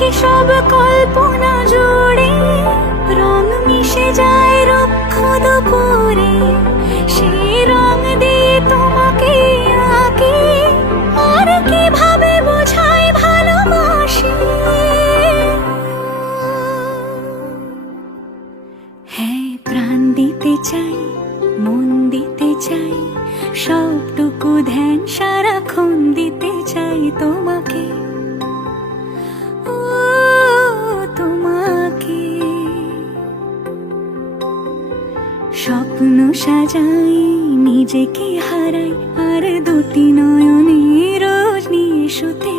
দেখি সব কল্পনা জুড়ে, রং মিশে যায় রুক্ষ দুপুরে, সেই রং দিয়ে তোমাকে আঁকি, আর কিভাবে বোঝাই ভালোবাসি। হ্যাঁ, প্রাণ দিতে চাই, মন দিতে চাই, সবটুকু ধ্যান সারাক্ষণ দিতে চাই তোমাকে, ও তোমাকে। স্বপ্ন সাজাই, নিজেকে হারাই, আর দুটি নয়ন